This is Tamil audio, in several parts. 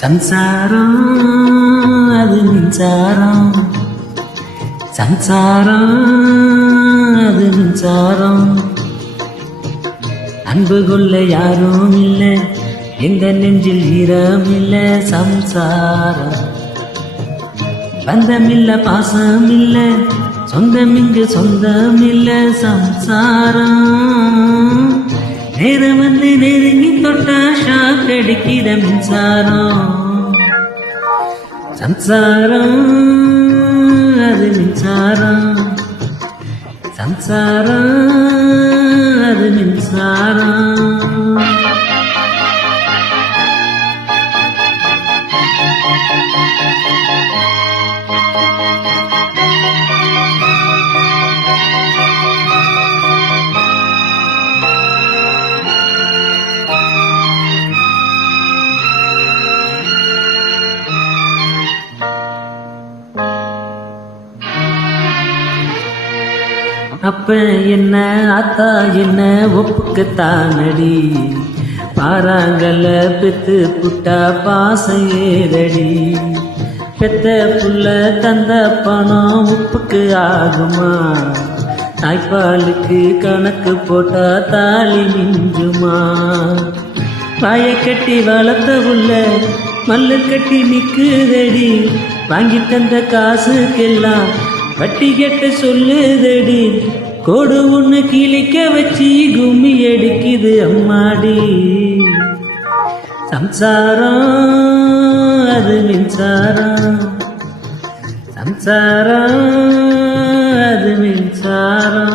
சம்சாரம் அது மின்சாரம், சம்சாரம் அது மின்சாரம். அன்பு கொள்ள யாரும் இல்லை, எந்த நெஞ்சில் ஈரம் இல்லை. சம்சாரம் பந்தமில்ல பாசம் இல்ல, சொந்தம் இங்கு சொந்தம் இல்ல. சம்சாரம் நேரம் வந்து நெருங்கி தொட்டா ஷாக் அடிக்கிற மின்சாரம். சம்சாரம் அது மின்சாரம், சம்சாரம் அது மின்சாரம். அப்ப என்ன அத்தா என்ன ஒப்புக்குத்தானடி, பாறாங்கல்ல பெத்து புட்டா பாசம் ஏதடி. பெத்த புள்ள தந்த பணம் உப்புக்கு ஆகுமா, தாய்ப்பாலுக்கு கணக்கு போட்டா தாலி மிஞ்சுமா. பாய கட்டி வளர்த்த புள்ள மல்லு கட்டி நிக்குதடி, வாங்கி தந்த காசுக்கெல்லாம் வட்டி கெட்ட சொல்லுதடி. கோடு ஒண்ணு கிளிக்க வச்சு கும்மி அடிக்குது அம்மாடி. சம்சாரம் அது மின்சாரம், சம்சாரம் அது மின்சாரம்.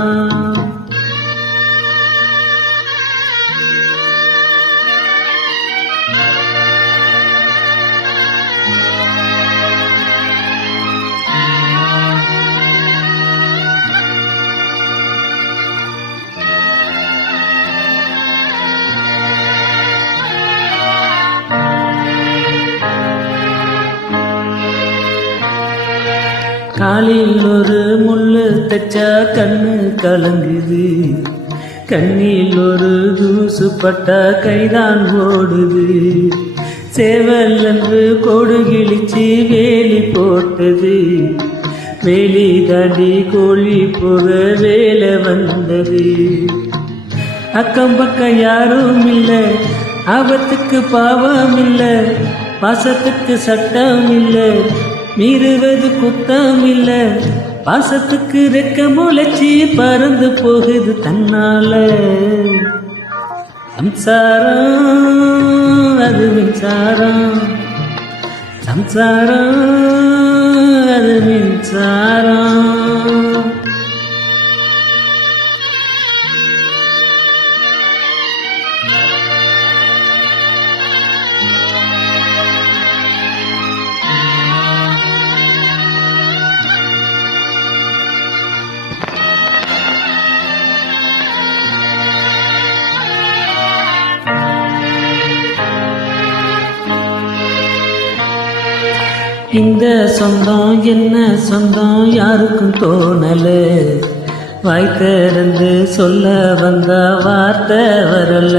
காலில் ஒரு முள்ளு தச்சா கண்ணு கலங்குது, கண்ணில் ஒரு தூசு பட்டா கைதான் ஓடுது. சேவல் என்று கோடு கிழிச்சு வேலி போட்டது, வேலி தாண்டி கோழி போக வேலை வந்தது. அக்கம் பக்கம் யாரும் இல்லை, ஆபத்துக்கு பாவம் இல்லை, பாசத்துக்கு சட்டம் இல்லை, மீறுவது குத்தம் இல்ல. பாசத்துக்கு ரெக்க முளைச்சி பறந்து போகுது தன்னால. சம்சாரம் அது மின்சாரம், சம்சாரம் அது மின்சாரம். இந்த சொந்தம் என்ன சொந்தம் யாருக்கும் தோணல, வாய் திறந்து சொல்ல வந்த வார்த்தை வரல.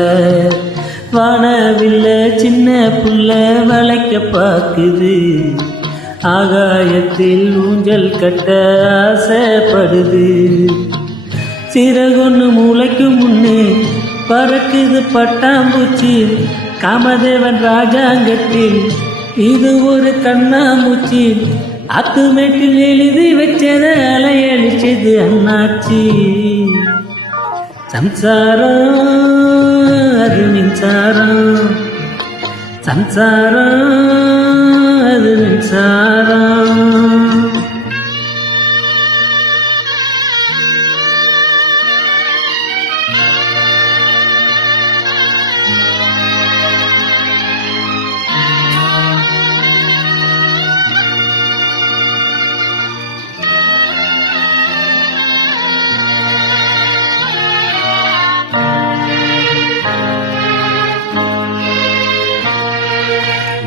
வானவில்ல சின்ன புள்ள வளைக்க பாக்குது, ஆகாயத்தில் ஊஞ்சல் கட்ட ஆசைப்படுது. சிறகொன்னு மூளைக்கு முன்னே பறக்குது பட்டாம்பூச்சி, காமதேவன் ராஜாங்கத்தில் இது ஒரு கண்ணாமூச்சி. அத்துமேட்டில் எழுதி வச்சத அலையடிச்சது அண்ணாச்சி. சம்சாரம் அது மின்சாரம், சம்சாரம் அது மின்சாரம்.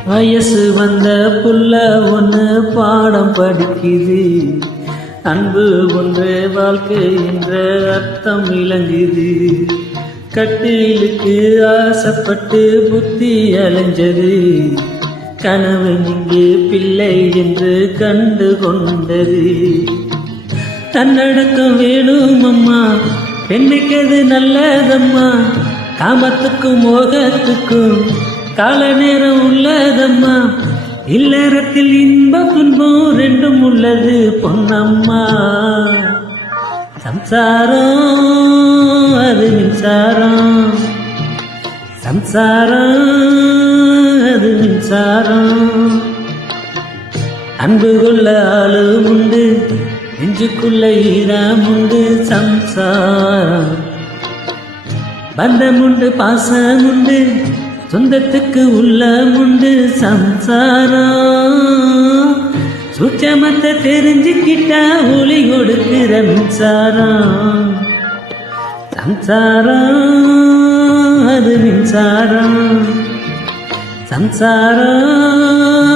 வயசு வந்த புள்ள ஒன்று பாடம் படிக்குது, அன்பு ஒன்று வாழ்க்கை என்ற அர்த்தம் விளங்குது. கட்டிலுக்கு ஆசைப்பட்டு புத்தி அலைஞ்சது, கனவு இங்கே பிள்ளை என்று கண்டு கொண்டது. தன்னடக்கம் வேணும் அம்மா, பெண்ணுக்கு அது நல்லதம்மா, காமத்துக்கும் மோகத்துக்கும் கால நேரம் உள்ளதம்மா, இல்லறத்தில் இன்ப துன்பம் ரெண்டும் உள்ளது பொன்னம்மா. சம்சாரம் அது மின்சாரம், சம்சாரம் அது மின்சாரம். அன்பு கொள்ள ஆளும் உண்டு, நெஞ்சுக்குள்ள ஈரம் உண்டு. சம்சாரம் பந்தம் உண்டு, பாசம் உண்டு, சொந்தத்துக்கு உள்ளம் உண்டு. சம்சாரம் சூட்சமத்தை தெரிஞ்சுக்கிட்டா ஒளி கொடுக்கிற மின்சாரம். சம்சாரம் அது மின்சாரம், சம்சாரம்